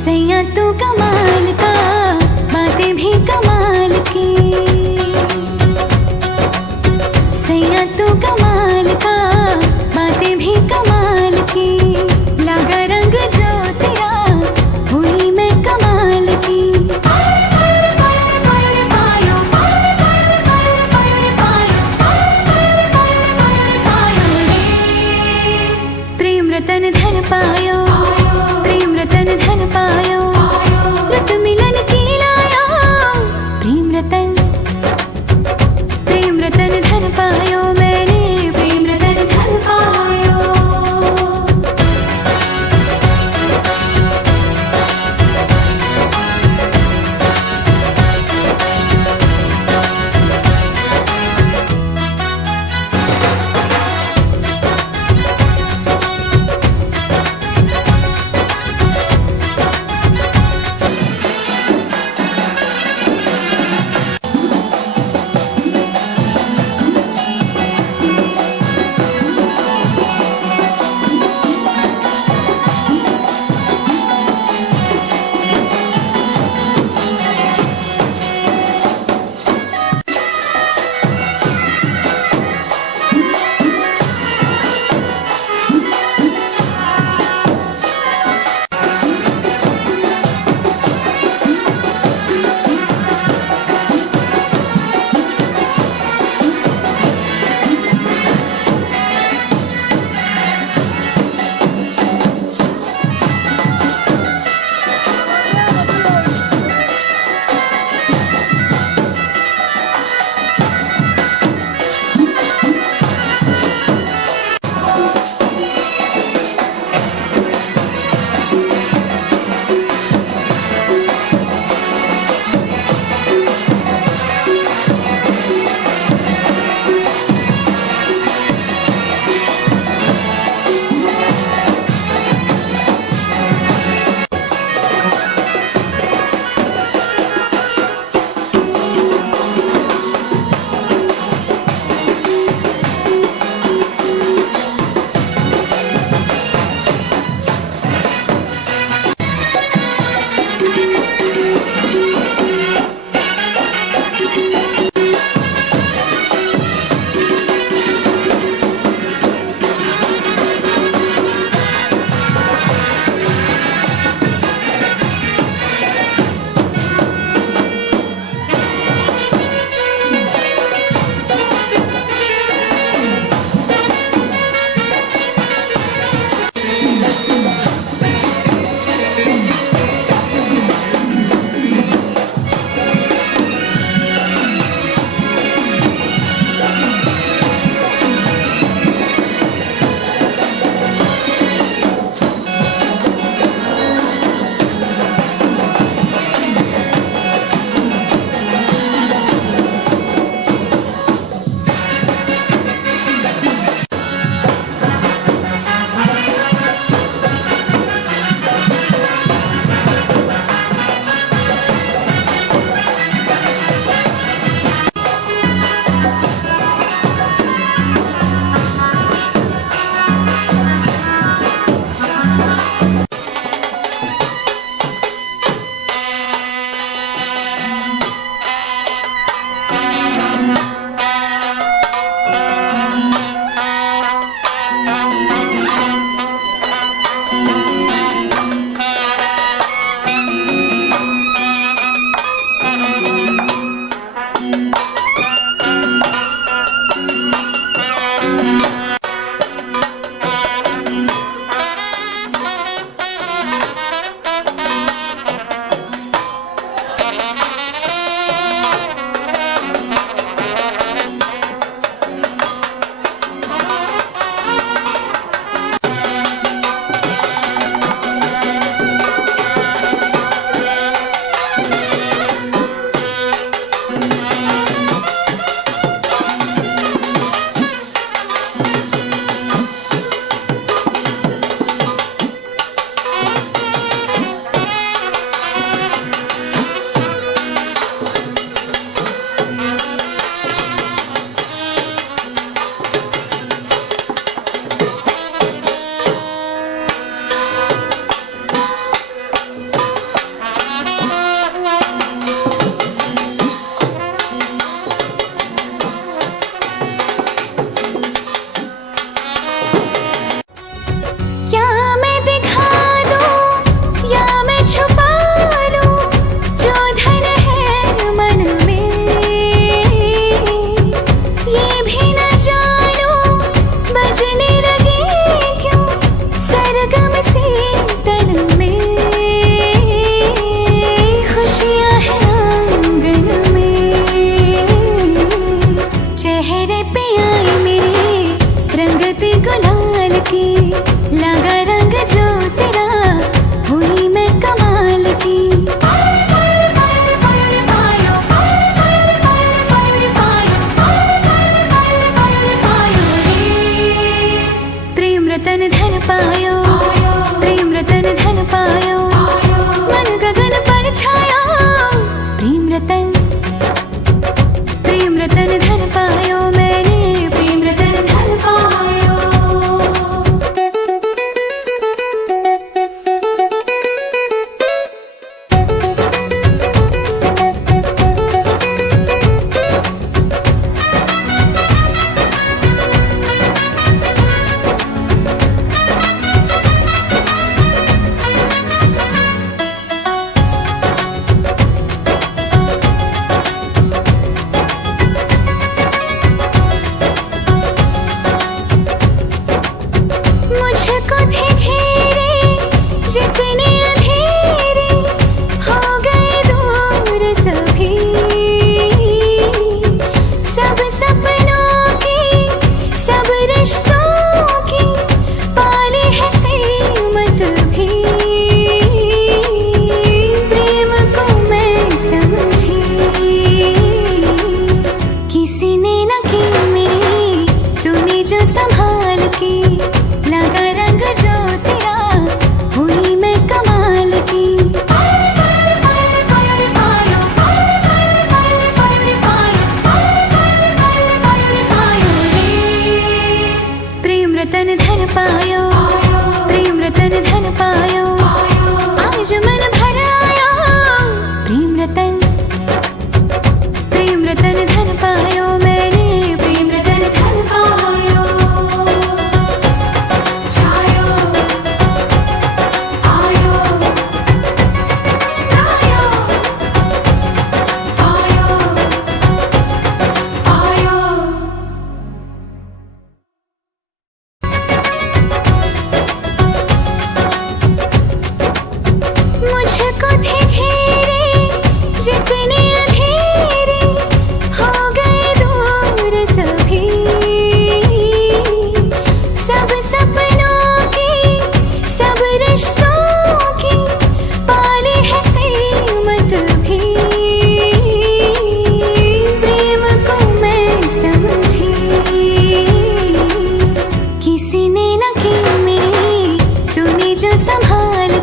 सैया तू कमाल का, बातें भी कमाल की। सैया तू कमाल का, बातें भी कमाल की। लगा रंग जो तेरा, हुई मैं कमाल की। प्रेम रतन धन पायो, प्रेम रतन धन पायो, रत मिलन की लायो। प्रेम रतन धन पायो, मैंने प्रेम रतन धन पायो।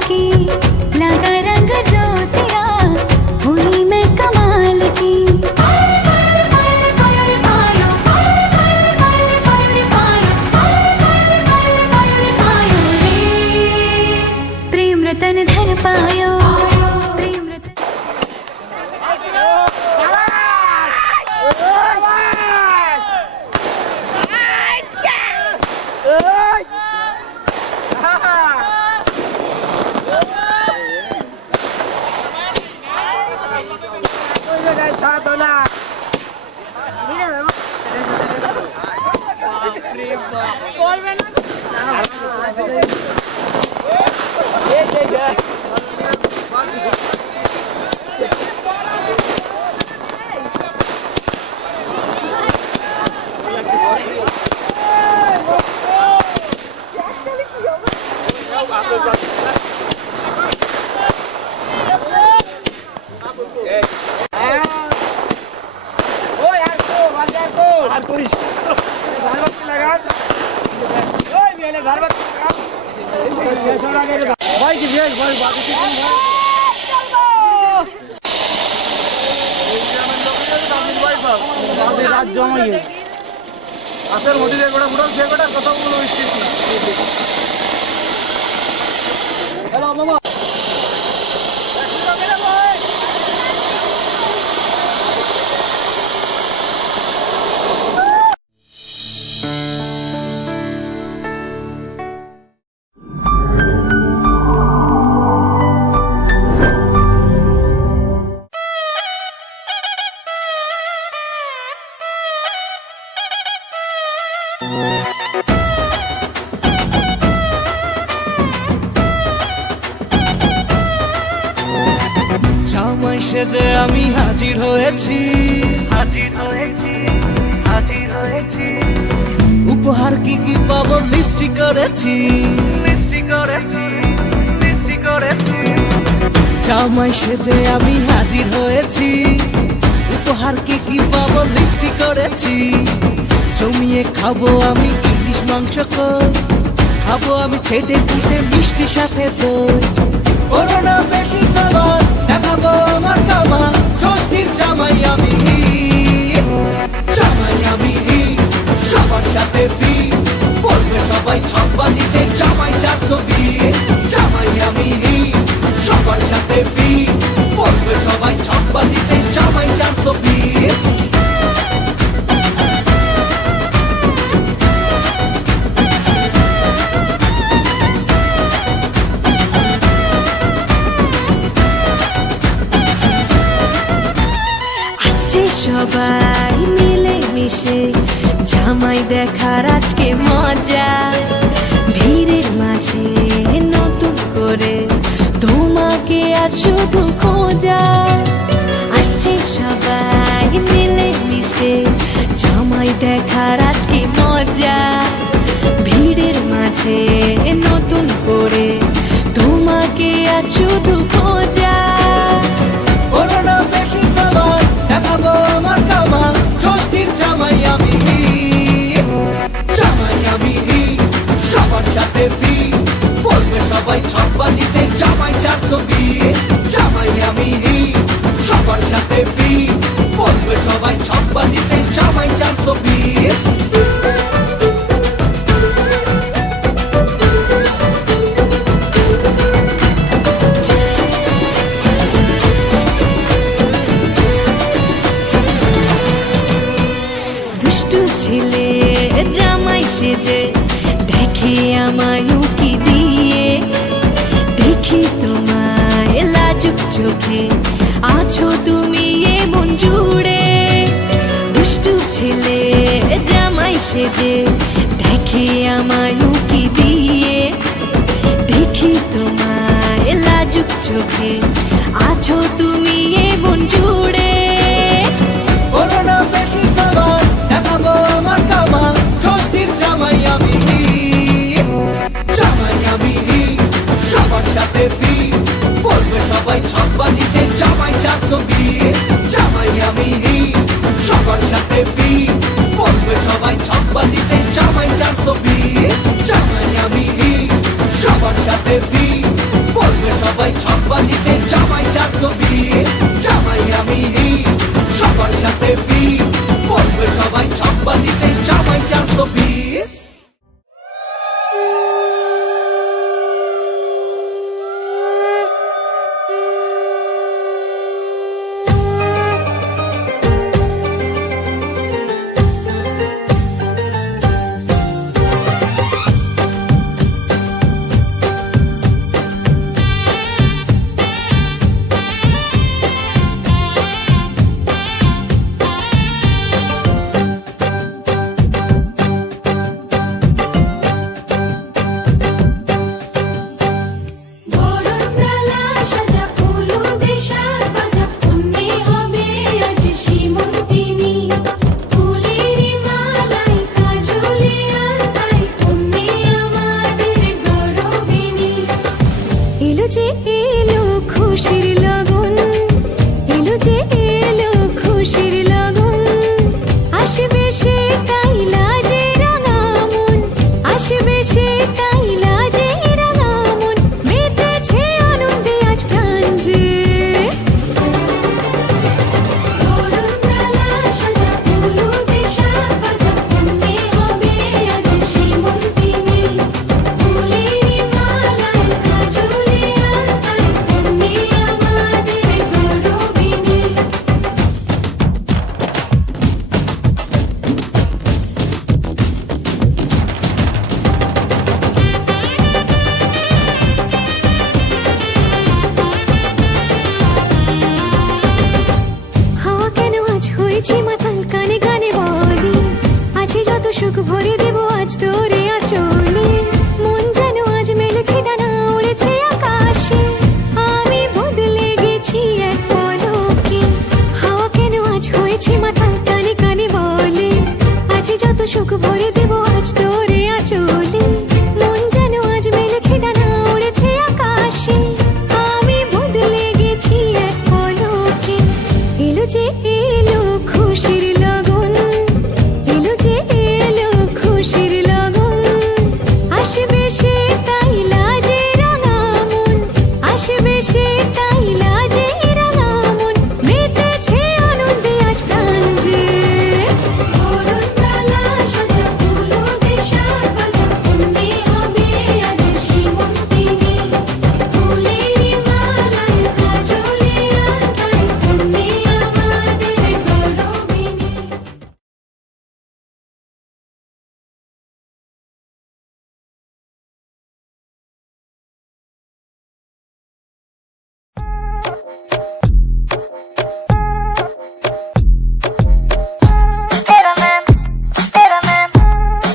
की लगा रंग जो तेरा हुई मैं कमाल की प्रेम रतन धन पायो प्रेम रतन জামাই সেজে আমি হাজির হয়েছি উপহার কি কি পাবো লিস্টি করেছি জামাই সেজে আমি হাজির হয়েছি উপহার কি কি পাবো লিস্টি করেছি জমিয়ে খাবো আমি ইলিশ মাংস কই খাবো আমি ছেটে ফুটে মিষ্টি সাথে দই করোনা বেশি সাবার দেখাবো আমার কামাল ষষ্ঠীর জামাই আমি সবার সাথে বলবে সবাই ছকবাজিতে জামাই 420 জামাই আমি সবার সাথে বলবে সবাই ছকবাজিতে জামাই 420 সবাই মিলে মিশে জামাই দেখার আজকে মজা ভিড়ের মাঝে নতুন করে তোমাকে আজ শুধু খোঁজা আসছে সবাই মিলে মিশে জামাই দেখার আজকে মজা ভিড়ের মাঝে নতুন করে তোমাকে আজ শুধু খোঁজা করোনা বেশি সাবার দেখাবো আমার কামাল ষষ্ঠীর জামাই আমি সবার সাথে বলবে সবাই ছকবাজিতে জামাই 420 জামাই আমি সবার সাথে বলবে সবাই ছকবাজিতে জামাই 420 ছেলে জামাই সেজে দেখে আমায় উকি দিয়ে দেখি তোমায় লাজুক চোখে আছো তুমি এমন জুড়ে দুষ্টু ছেলে জামাই সেজে দেখে আমায় উকি দিয়ে দেখি তোমায় লাজুক চোখে আছো তুমি এমন জুড়ে করোনা বেশি সাবার দেখাবো আমার কামাল ষষ্ঠীর জামাই আমি সবার সাথে বলবে সবাই ছকবাজিতে জামাই 420 জামাই আমি সবার সাথে বলবে সবাই ছকবাজিতে জামাই 420 জামাই আমি সবার সাথে বলবে যে এলো খুশির লগন, এলো যে এলো খুশির লগন, আসবে সে কাইলা যে রাঙা মন, আসবে সে কাইলা যে রাঙা মন, মেতেছে আনন্দে আজ প্রাণ যে। তরুণ বেলা সাজা ফুলুতে সাজা, মনে হবে আজ সীমন্তিনী, ফুলের মালায় কাজলে আলতায়, মনে আমাদের গৌরবিনী। হাওয়া কেন আজ হয়েছে মাতাল, কানে কানে বলি, আছে যত সুখ ভরে দেব আজ তোরে আঁচলে। মন যেন আজ মেলেছে ডানা, উড়েছে আকাশে, আমি বদলে গেছি এক পলকে। হাওয়া কেন আজ হয়েছে মাতাল, কানে কানে বলে, আছে যত সুখ ভরে দেব আজ তোরে আঁচলে। মন যেন আজ মেলেছে ডানা, উড়েছে আকাশে, আমি বদলে গেছি এক পলকে। এলো যে এলো খুশির লগন, এলো যে এলো খুশির লগন, আসবে সে কাইলা যে রাঙা মন, আসবে সে কাইলা যে রাঙা মন, মেতেছে আনন্দে আজ প্রাণ যে। তরুণ বেলা সাজা ফুলুতে সাজা, মনে হবে আজ সীমন্তিনী, ফুলের মালায় কাজলে আলতায়, মনে আমাদের গৌরবিনী। तेरा मैं तेरा मैं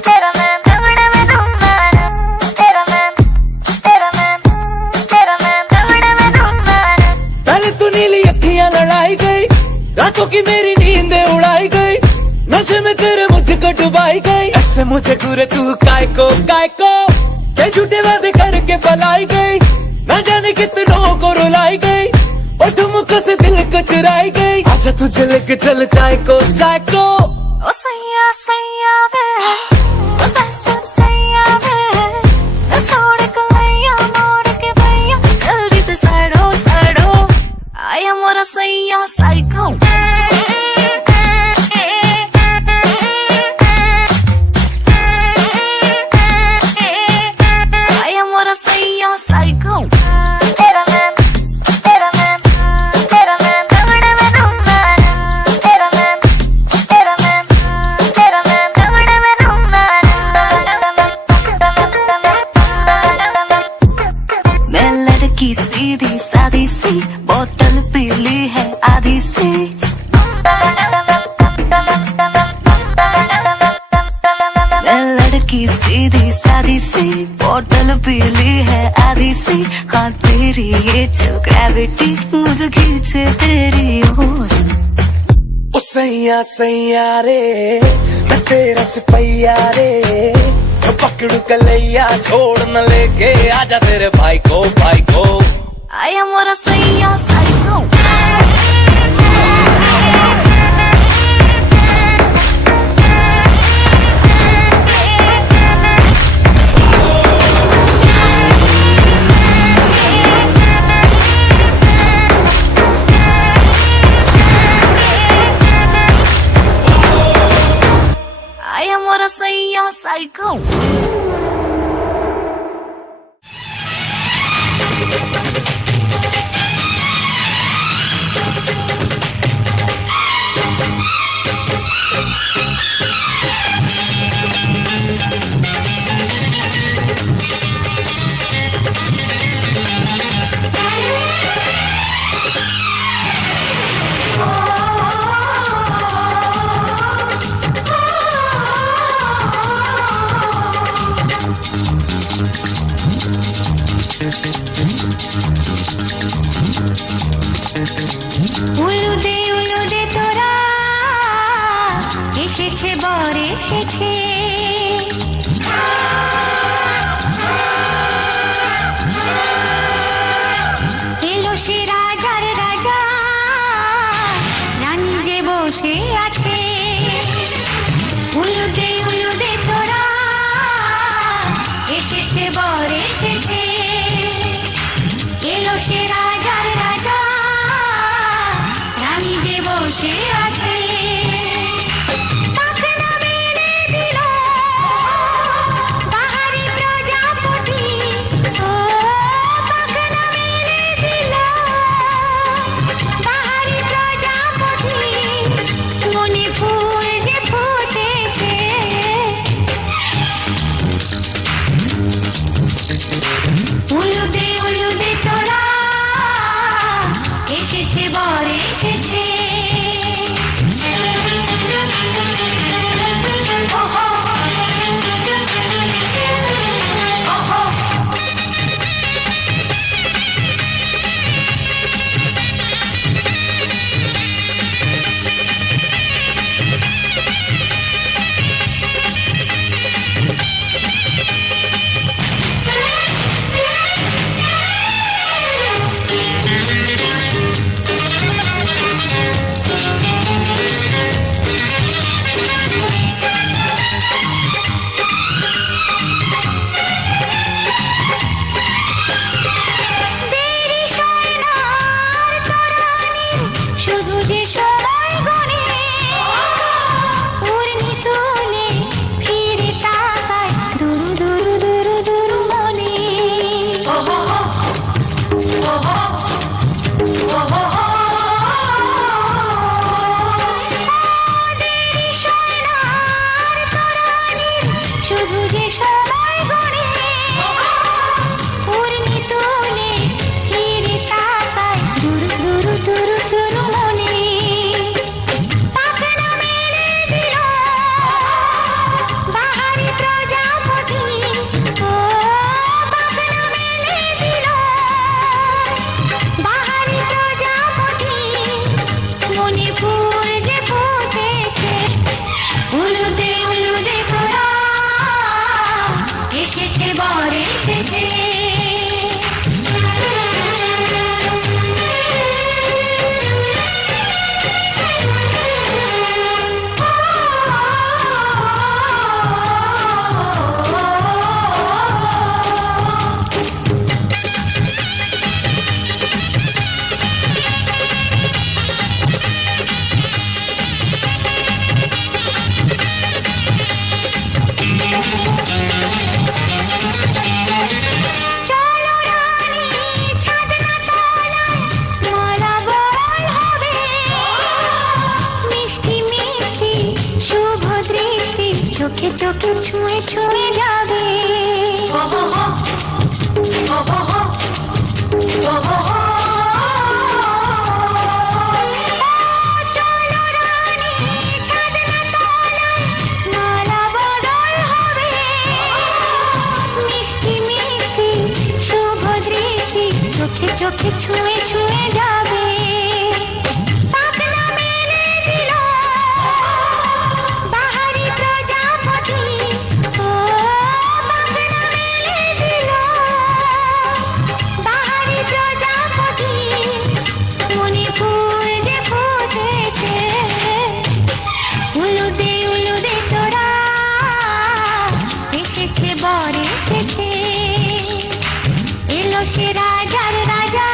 तेरा मैं दौड़ा में दूंगाना, तेरा मैं तेरा मैं तेरा मैं दौड़ा में दूंगाना। पहले तू नीली अखियां लड़ाई गई, रातों की मेरी नींद उड़ाई गई, नशे में तेरे मुझको डुबाई गई। ऐसे मुझे घूरे तू काय को के झूठे वादे करके पलाई गई, न जाने कितनों को रुलाई गई, और ठुमकों से दिल को चुराई गई। आजा तुझे लेके चल चाय को ओ सैया सैया वे, ओ ससुर सैया वे, छोड़ कलैया मोर के भैया, जल्दी से सड़ो सड़ो, आया मोरा सैया साइको। आया मोरा सैया साइको। तेरा मैं तेरा मैं तेरा मैं दौड़ा में दूंगाना, तेरा मैं तेरा मैं तेरा मैं दौड़ा में दूंगाना। मैं लड़की सीधी सादी सी, बोतल पीली है आधी सी, मैं लड़की सीधी सादी सी, बोतल पीली है आधी सी, हाँ तेरी ये जो ग्रेविटी मुझे खींचे तेरी ओर। ओ सैया सैया रे, मैं तेरा सिपैया रे, पकड़ू कलैया छोड़ न लेके आजा तेरे भाई को आया मोरा सैया साइको। आया मोरा सैया साइको। উলুদে তোরা এসেছে বর এসেছে, শুধু যে সময় গড়ে পূর্ণি তুলে ফিরে তাকায় দূর দূর দূর দূর মনে পাখনা মেলে দিল বাহারি প্রজাপতি ও পাখনা মেলে দিল বাহারি প্রজাপতি মনে ফুল যে ফুটেছে উলুদে উলুদে তোরা এসেছে বর এসেছে চলো রানী ছাদনা তলায় মালা বরণ হবে মিষ্টি মিষ্টি শুভ দৃষ্টি চোখে চোখে ছুঁয়ে ছুঁয়ে যাবে চলো রানী ছাদনা তলায় মালা বরণ হবে মিষ্টি মিষ্টি শুভ দৃষ্টি চোখে চোখে ছুঁয়ে ছুঁয়ে যাবে পাখনা মেলে দিল বাহারি প্রজাপতি ও পাখনা মেলে দিল বাহারি প্রজাপতি মনে ফুল যে ফুটেছে উলুদে উলুদে তোরা এসেছে বর এসেছে এলো সে রাজার রাজা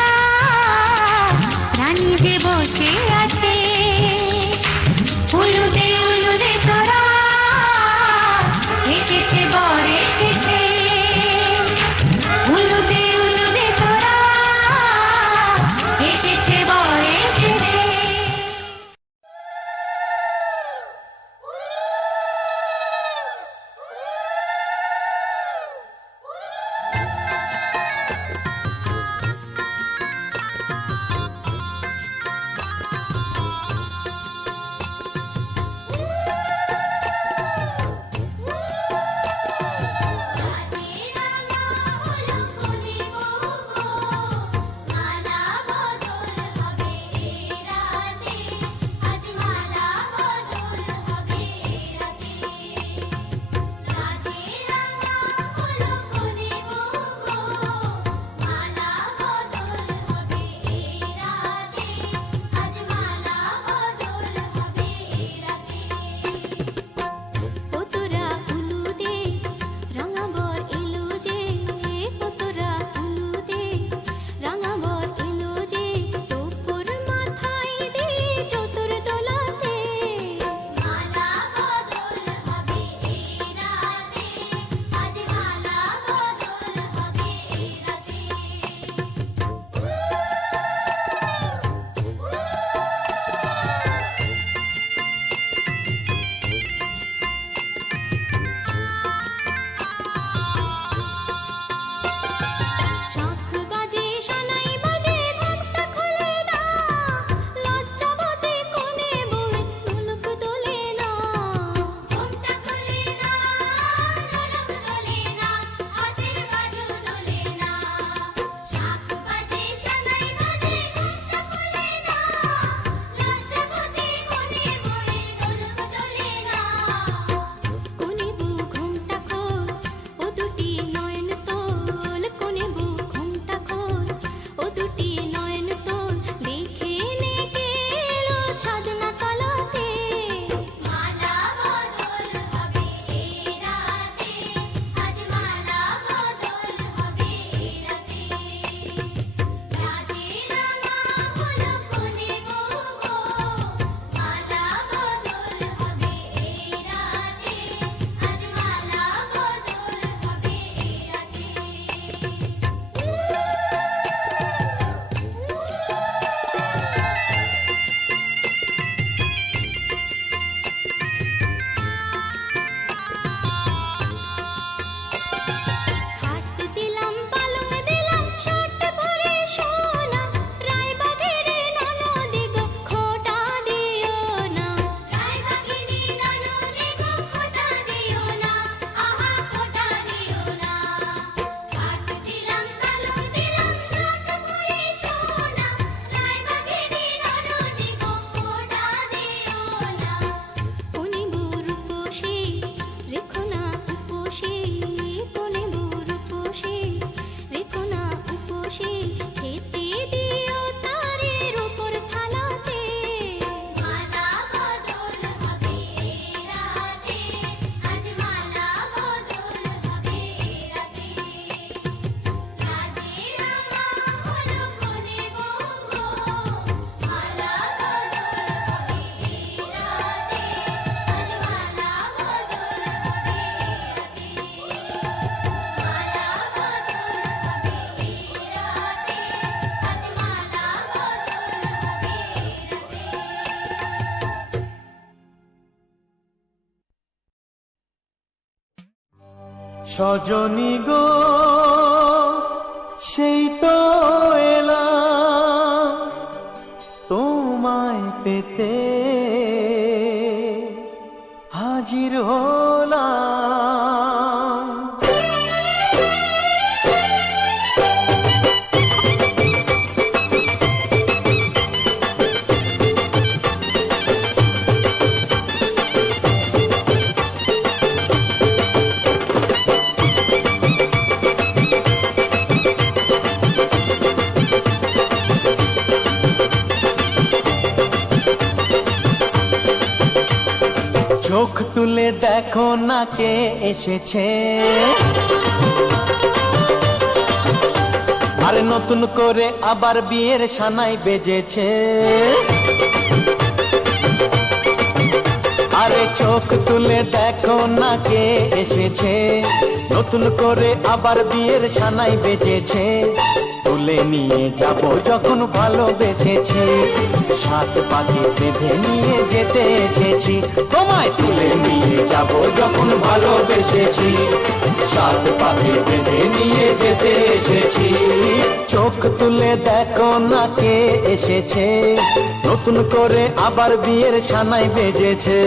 খেতে দিও তারে রূপোর থালাতে। মালা বদল হবে এ রাতে, আজ মালা বদল হবে এ রাতে। রাজের আমা হলো কোনে বউ গো, মালা বদল হবে এ রাতে, আজ মালা বদল হবে এ রাতে। মালা বদল হবে এ রাতে, আজ মালা বদল হবে এ রাতে। সজনী গো সেই তো এলাম তোমায় পেতে, হাজির হলাম। চোখ তুলে দেখো না কে এসেছে, আরে নতুন করে আবার বিয়ের সানাই বেজেছে। আরে চোখ তুলে দেখো না কে এসেছে, নতুন করে আবার বিয়ের সানাই বেজেছে। তুলে নিয়ে যাব যখন ভালোবেসেছি, সাত পাখি বেঁধে নিয়ে যেতে এসেছি। তোমায় তুলে নিয়ে যাব যখন ভালোবেসেছি, সাত পাখি বেঁধে নিয়ে যেতে এসেছি। চোখ তুলে দেখো না কে এসেছে, নতুন করে আবার বিয়ের সানাই বেজেছে।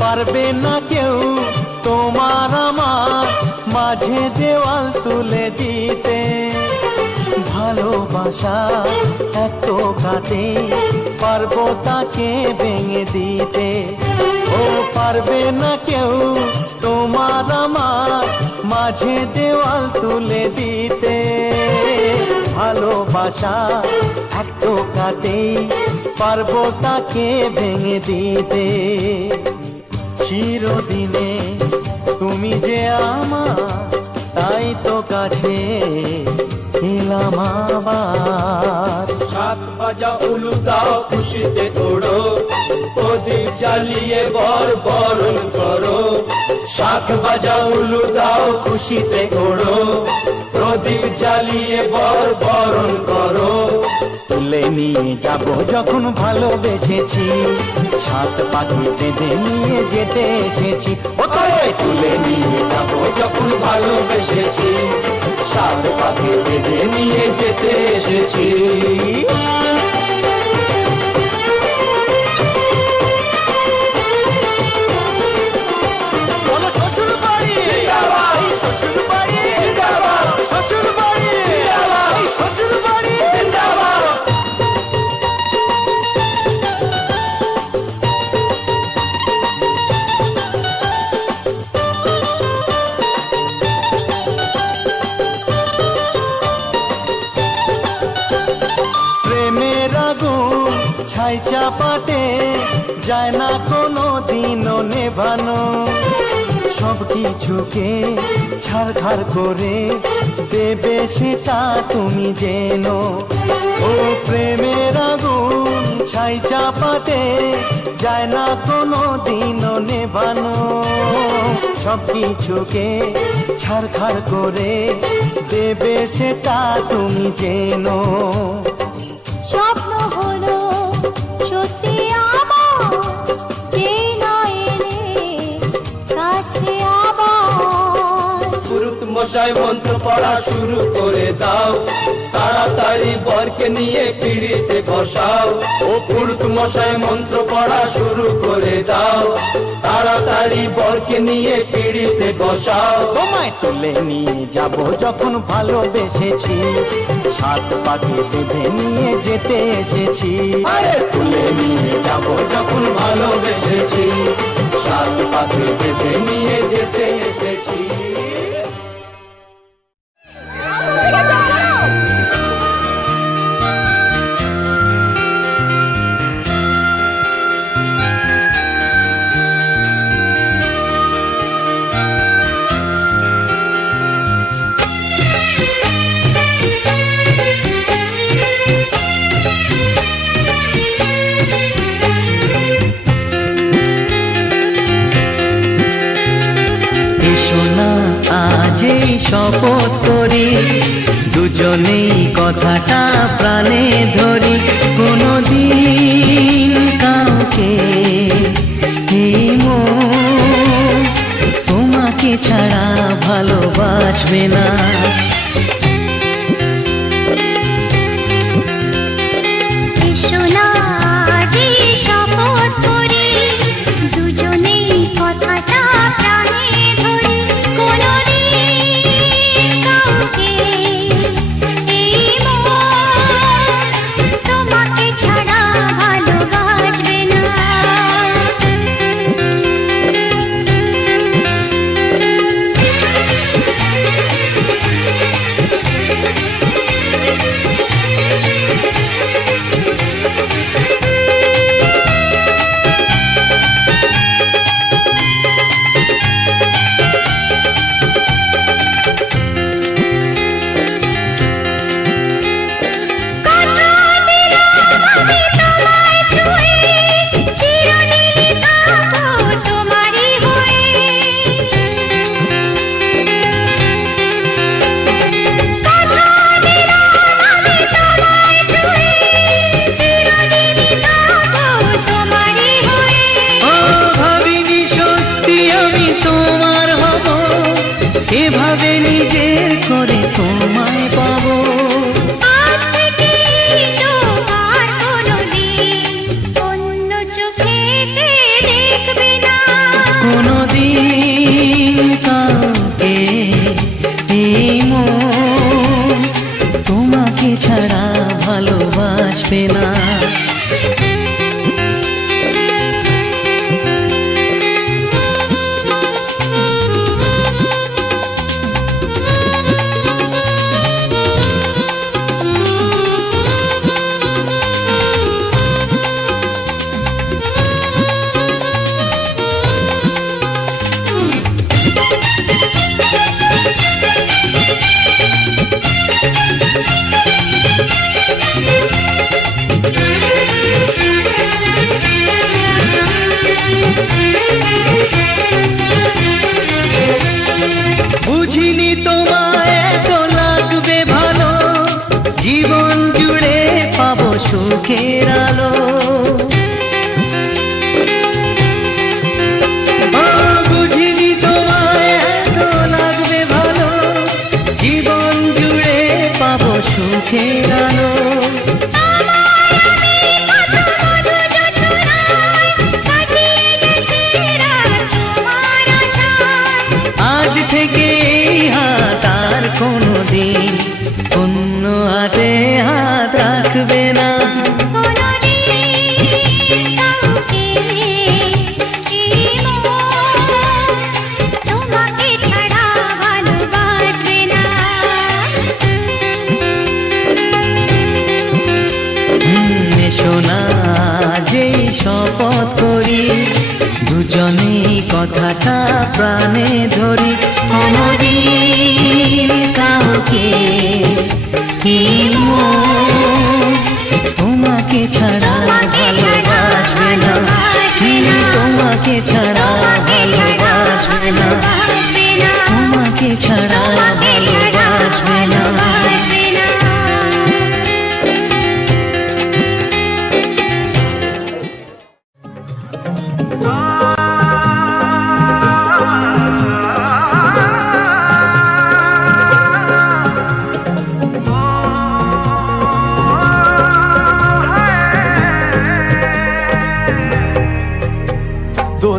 পারবে না কেউ তোমার আমার মাঝে দেওয়াল তুলে দিতে, ভালোবাসা এত কাটে পারবো তাকে ভেঙে দিতে। ও পারবে না কেউ তোমার আমার মাঝে দেওয়াল তুলে দিতে, ভালোবাসা এত কাটে পারবো তাকে ভেঙে দিতে। চিরদিনে তুমি যে আমার, তাই তো কাছে এলাম আবার। সাত বাজা উলু দাও খুশিতে ওড়ো, প্রদীপ জ্বালিয়ে বর বরণ করো। সাত বাজা উলু দাও খুশিতে ওড়ো, প্রদীপ জ্বালিয়ে বর বরণ করো। তুলে নিয়ে যাব যখন ভালোবেসেছি, সাত পাখি বেঁধে নিয়ে যেতে এসেছি। ও তাই তুলে নিয়ে যাব যখন ভালোবেসেছি, সাত পাখি বেঁধে নিয়ে যেতে এসেছি। বলো শ্বশুর বাড়ি, শ্বশুর বাড়ি, শ্বশুর বাড়ি, শ্বশুর বাড়ি। প্রেমের আগুন ছাই চাপাতে যায় না কোনো দিনও নেভানো, সব কিছুকে ছারখার করে দেবে সেটা তুমি জেনো। ও প্রেমের আগুন ছাই চাপাতে যায় না কোনো দিনও নেভানো, সব কিছুকে ছারখার করে দেবে সেটা তুমি জেনো। স্বপ্ন হলো সত্যি আমার, যে না এলে কাছে আবার। পুরুত মশাই মন্ত্র পড়া শুরু করে দাও, তাড়াতাড়ি বরকে নিয়ে পিড়িতে বসাও। ও পুরুত মশাই মন্ত্র পড়া শুরু করে দাও, তাড়াতাড়ি বরকে নিয়ে পিড়িতে বসাও। তোমায় তুলে নিয়ে যাব যখন ভালোবেসেছি, সাত পাকে বেঁধে নিয়ে যেতে এসেছি। আরে তুলে নিয়ে যাব যখন ভালোবেসেছি, সাত পাকে বেঁধে নিয়ে যেতে এসেছি। শপথ করি দুজনেই কথাটা প্রাণে ধরি, কোনদিন কাউকে তোমাকে ছাড়া ভালোবাসবে না। এভাবে নিজের করে তোমায় পাবো, আজ থেকে তোমার কোনোদিন অন্য চোখে চেয়ে দেখবে না। কোনোদিন কাউকে এই মন তোমাকে ছাড়া ভালোবাসবে না। বুঝিনি তোমায় এত লাগবে ভালো, জীবন জুড়ে পাবো সুখের আলো। বুঝিনি তোমায় এত লাগবে ভালো, জীবন জুড়ে পাবো সুখের আলো। আজ থেকে হাত আর কোনোদিন অন্য হাতে হাত রাখবে না। তোমাকে ছাড়া ভালোবাসবে না। শোনা যেই শপথ করি দুজনেই কথাটা প্রাণে ধরি, কোনদিন কাউকে তোমাকে ছাড়া ভালোবাসবে না, তোমাকে ছাড়া ভালোবাসবে না, তোমাকে ছাড়া ভালোবাসবে না।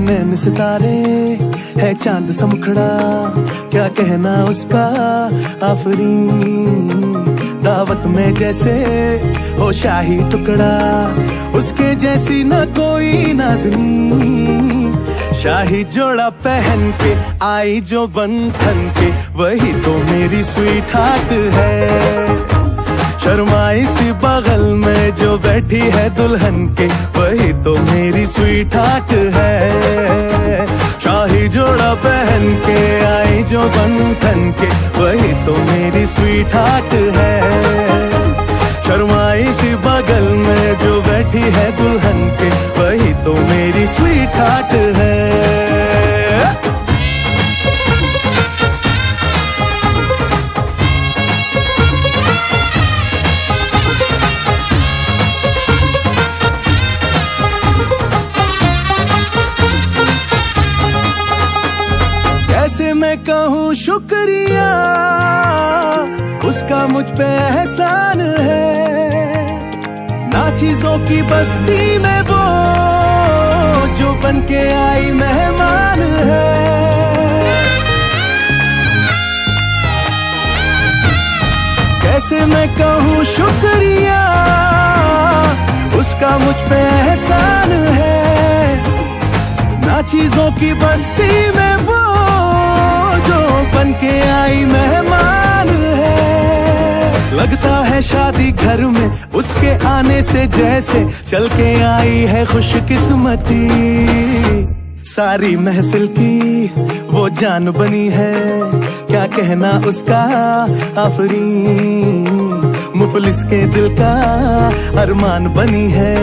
नैन सितारे है चांद सा मुखड़ा, क्या कहना उसका आफरीन। दावत में जैसे हो शाही टुकड़ा, उसके जैसी न कोई नाज़नीन। शाही जोड़ा पहन के आई जो बंधन के, वही तो मेरी स्वीट हार्ट है। शर्माई सी बगल में जो बैठी है दुल्हन के, वही तो मेरी स्वीट हार्ट है। शाही जोड़ा पहन के आई जो बंधन के, वही तो मेरी स्वीट हार्ट है। शर्माई सी बगल में जो बैठी है दुल्हन के, वही तो मेरी स्वीट हार्ट है। कैसे मैं कहूँ शुक्रिया, उसका मुझ पे एहसान है। ना चीजों की बस्ती में वो जो बन के आई मेहमान है। कैसे मैं कहूँ शुक्रिया, उसका मुझ पे एहसान है। ना चीजों की बस्ती में वो जो बन के आई मेहमान है। लगता है शादी घर में उसके आने से जैसे चल के आई है खुशकिस्मती। सारी महफिल की वो जान बनी है, क्या कहना उसका आफरीन। मुफलिस के दिल का अरमान बनी है,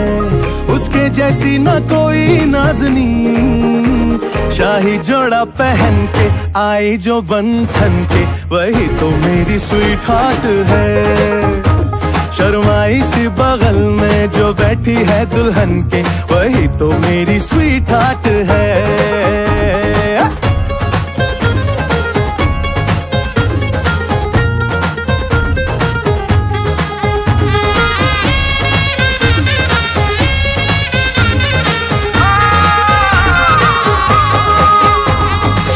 उसके जैसी न कोई नाज़नीन। शाही जोड़ा पहन के आई जो बंधन के, वही तो मेरी स्वीट हार्ट है। शर्माई सी बगल में जो बैठी है दुल्हन के, वही तो मेरी स्वीट हार्ट है।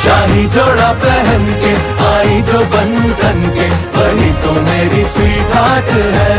शाही जोड़ा पहन के आई जो बंधन के, वही तो मेरी स्वीट हार्ट है।